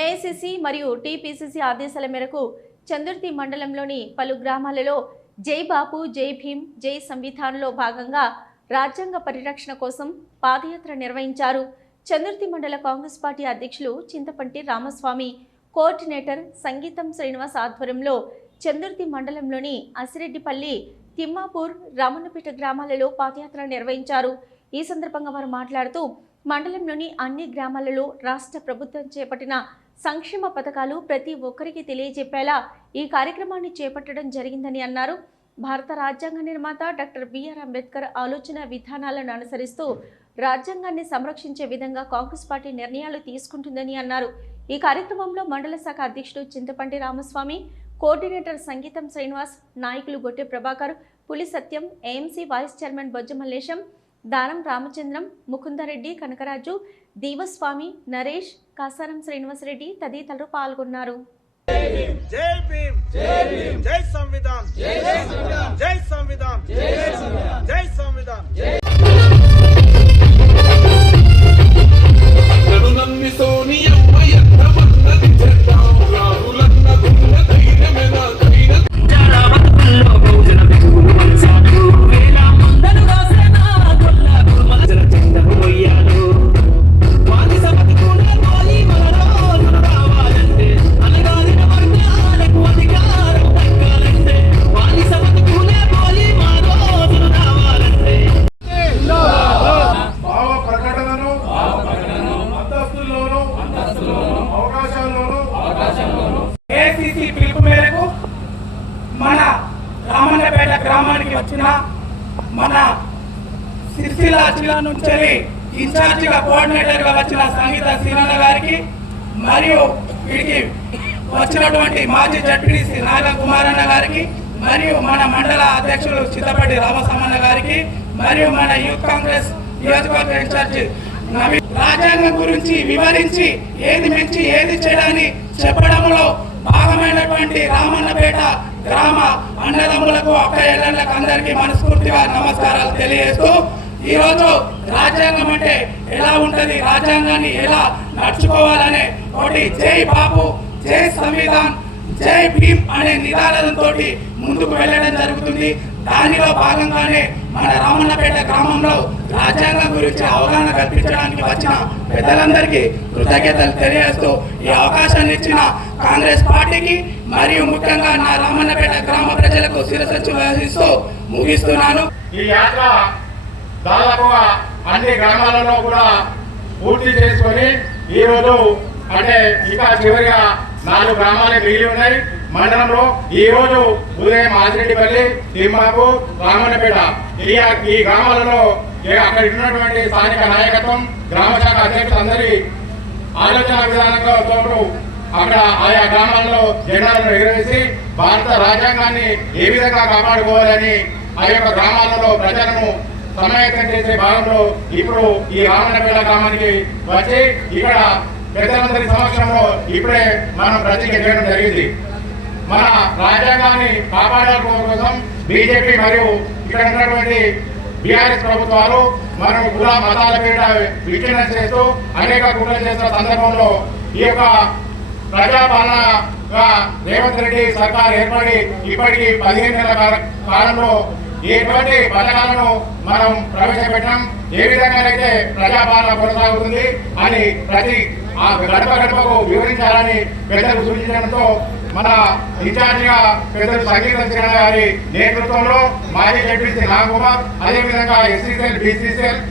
AICC మరియు TPCC ఆదేశాల మేరకు చందుర్తి మండలంలోని పలు గ్రామాలలో జై బాపు జై భీమ్ జై సంవిధాన్లో భాగంగా రాజ్యాంగ పరిరక్షణ కోసం పాదయాత్ర నిర్వహించారు. చందుర్తి మండల కాంగ్రెస్ పార్టీ అధ్యక్షులు చింతపంటి రామస్వామి కోఆర్డినేటర్ సంగీతం శ్రీనివాస్ ఆధ్వర్యంలో చందుర్తి మండలంలోని అసిరెడ్డిపల్లి తిమ్మాపూర్ రామన్నపేట గ్రామాలలో పాదయాత్ర నిర్వహించారు. ఈ సందర్భంగా వారు మాట్లాడుతూ మండలంలోని అన్ని గ్రామాలలో రాష్ట్ర ప్రభుత్వం చేపట్టిన సంక్షేమ పథకాలు ప్రతి ఒక్కరికి తెలియజెప్పేలా ఈ కార్యక్రమాన్ని చేపట్టడం జరిగిందని అన్నారు. భారత రాజ్యాంగ నిర్మాత డాక్టర్ బిఆర్ అంబేద్కర్ ఆలోచన విధానాలను అనుసరిస్తూ రాజ్యాంగాన్ని సంరక్షించే విధంగా కాంగ్రెస్ పార్టీ నిర్ణయాలు తీసుకుంటుందని అన్నారు. ఈ కార్యక్రమంలో మండల శాఖ అధ్యక్షుడు చింతపంటి రామస్వామి కోఆర్డినేటర్ సంగీతం శ్రీనివాస్ నాయకులు Gotte Prabhakar Puli Satyam AMC vice chairman Bojjamallesham Danam Ramachandram Mukundareddy Kanakaraju దీవస్వామి Naresh Kasaram Srinivasa Reddy తదితరులు పాల్గొన్నారు. జై సంవిధాన్ జై సంవిధాన్ జై సంవిధాన్ మన సిరిసిల్ల జిల్లా నుంచి ఇన్ఛార్జిగా కోఆర్డినేటర్గా వచ్చిన సంగీత శ్రీనాథ గారికి మరియు వీడికి వచ్చినటువంటి మాజీ జడ్పీడీసీ నాగ కుమారన్న గారికి మరియు మన మండల అధ్యక్షులు చిత్తపల్లి రామస్వామన్న గారికి మరియు మన యూత్ కాంగ్రెస్ నియోజకవర్గ ఇన్ఛార్జి నవీన్ రాజ్యాంగం గురించి వివరించి ఏది మంచి ఏది చెడని చెప్పడంలో భాగమైనటువంటి రామన్నపేట గ్రామ అన్నదమ్ములకు అక్క ఎల్లలకు అందరికీ మనస్ఫూర్తిగా నమస్కారాలు తెలియజేస్తూ ఈ రోజు రాజ్యాంగం అంటే ఎలా ఉంటది రాజ్యాంగాన్ని ఎలా నడుచుకోవాలనే ఒకటి జై బాబు జై సంవిధాన్ జై భీమ్ అనే నిదానంతో ముందుకు వెళ్ళడం జరుగుతుంది. దానిలో భాగంగానే మన రామన్నపేట గ్రామంలో రాజ్యాంగం గురించి అవగాహన కల్పించడానికి వచ్చిన పెద్దలందరికీ కృతజ్ఞతలు తెలియజేస్తూ ఈ అవకాశాన్ని ఇచ్చిన కాంగ్రెస్ పార్టీకి మరియు ముఖ్యంగా నా రామ ప్రజలకు శిరసచ్చు వహిస్తూ ముగిస్తున్నాను. ఈ యాత్ర దాదాపుగా అన్ని గ్రామాలలో కూడా పూర్తి చేసుకొని ఈ రోజు అంటే ఇంకా చివరిగా నాలుగు గ్రామాలే మిగిలి ఉన్నాయి. మండలంలో ఈ రోజు ఉదయం ఆసిరెడ్డిపల్లి తిమ్మాపు రామన్నపేట. ఈ ఈ గ్రామాలలో ఏ అక్కడ ఉన్నటువంటి స్థానిక నాయకత్వం గ్రామ శాఖ అధ్యక్షులందరి ఆలోచన విధానంగా అక్కడ ఆయా గ్రామాల్లో జెండాలను ఎగురవేసి భారత రాజ్యాంగాన్ని ఏ విధంగా కాపాడుకోవాలని ఆ యొక్క గ్రామాలలో ప్రజలను సమాయత్తం చేసే భాగంలో ఇప్పుడు ఈ రామన్నపేట గ్రామానికి వచ్చి ఇక్కడ పెద్దలందరి సమక్షంలో ఇప్పుడే మనం ప్రతిజ్ఞ చేయడం జరిగింది. మన రాజ్యాంగాన్ని కాపాడుకోవడం కోసం బీజేపీ మరియు ఇక్కడ ఉన్నటువంటి బీఆర్ఎస్ ప్రభుత్వాలు మనం కుల మతాల పేరిట విచ్ఛిన్నం చేస్తూ అనేక కుట్రలు చేస్తున్న సందర్భంలో ఈ యొక్క ప్రజాపాలనగా రేవంత్ రెడ్డి సర్కార్ ఏర్పడి ఇప్పటికి పదిహేను నెలల కాలంలో ఎటువంటి పథకాలను మనం ప్రవేశపెట్టాం ఏ విధంగానైతే ప్రజాపాలన కొనసాగుతుంది అని ప్రతి ఆ గడప గడపకు వివరించాలని పెద్దలు సూచించడంతో మన ఇన్ఛార్జిగా పెద్దలు సంగీత శ్రీణ గారి నేతృత్వంలో మాజీ జడ్పీసీ నాగకుమార్ అదేవిధంగా ఎస్సీసీఎల్ బీసీసీఎల్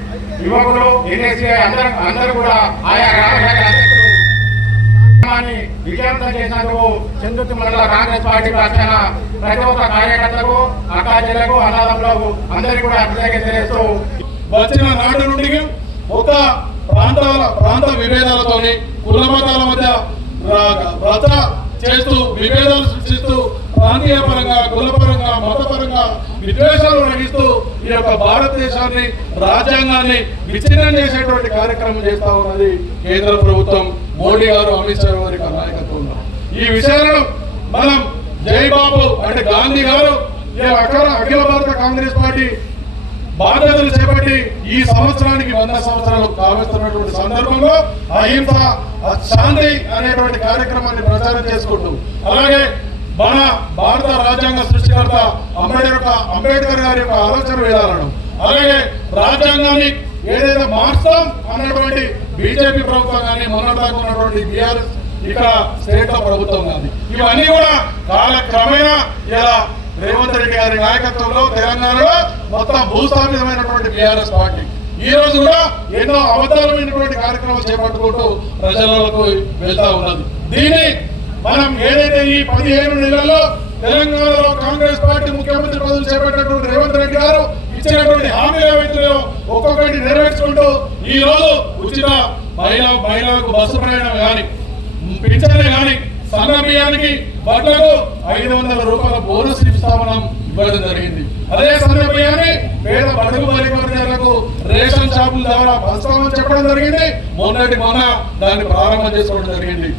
యువకులు ఎన్ఎస్సీ అందరూ అందరూ కూడా ఆయా విజయవంతం చేసినందుకు చందుర్తి మండల కాంగ్రెస్ పార్టీ పక్షాన ప్రతి ఒక్క కార్యకర్తలకు అక్కాచెలకు అన్నదమ్ములకు అందరికీ కూడా కృతజ్ఞత తెలియజేస్తూ వచ్చిన నాటి నుండి ఒక ప్రాంతాల ప్రాంత విభేదాలతోని కుల మతాల మధ్య రచ చేస్తూ విభేదాలు సృష్టిస్తూ ప్రాంతీయ పరంగా కులపరంగా మతపరంగా విద్వేషాలు నడిస్తూ ఈ యొక్క భారతదేశాన్ని రాజ్యాంగాన్ని విచ్ఛిన్నం చేసేటువంటి కార్యక్రమం చేస్తా ఉన్నది కేంద్ర ప్రభుత్వం. మోడీ గారు అమిత్ షా గారి నాయకత్వంలో. ఈ విషయాలను మనం జయబాబు అంటే గాంధీ గారు ఈ అఖిల అఖిల భారత కాంగ్రెస్ పార్టీ బాధ్యతలు చేపట్టి ఈ సంవత్సరానికి వంద సంవత్సరాలు కావస్తున్నటువంటి సందర్భంలో అహింస శాంతి అనేటువంటి కార్యక్రమాన్ని ప్రచారం చేసుకుంటూ అలాగే మన భారత రాజ్యాంగ సృష్టికర్త అంబేద్కర్ యొక్క అంబేద్కర్ గారి యొక్క ఆలోచన విధానాలను అలాగే రాజ్యాంగాన్ని ఏదైతే మార్చాం అన్నటువంటి బీజేపీ ప్రభుత్వం కానీ మొన్నటిదాకా ఉన్నటువంటి బీఆర్ఎస్ ఇక్కడ స్టేట్లో ప్రభుత్వం కానీ. ఇవన్నీ కూడా కాలక్రమేణా ఇలా రేవంత్ రెడ్డి గారి నాయకత్వంలో తెలంగాణలో మొత్తం భూస్థాపితమైనటువంటి బీఆర్ఎస్ పార్టీ. ఈ రోజు కూడా ఎన్నో అవతారమైనటువంటి కార్యక్రమాలు చేపట్టుకుంటూ ప్రజలకు వెళ్తా ఉన్నది. దీన్ని మనం ఏదైతే ఈ పదిహేను నెలల్లో తెలంగాణలో కాంగ్రెస్ పార్టీ ముఖ్యమంత్రి పదవులు చేపట్టినటువంటి రేవంత్ రెడ్డి గారు ఇచ్చినటువంటి హామీలు ఏవైతున్నాయో ఒక్కొక్కటి నెరవేర్చుకుంటూ ఈ రోజు ఉచిత మహిళ మహిళలకు బస్సు ప్రయాణం కానీ పింఛన్లు కానీ సన్న బియ్యానికి బట్టలకు ఐదు వందల రూపాయల బోనస్ ఇస్తామనం ఇవ్వడం జరిగింది. అదే సన్న బియ్యాన్ని పేద బడుగు బలి వర్గాలకు రేషన్ షాపుల ద్వారా పంచామని చెప్పడం జరిగింది. మొన్నటి మొన్న దాన్ని ప్రారంభం చేసుకోవడం జరిగింది.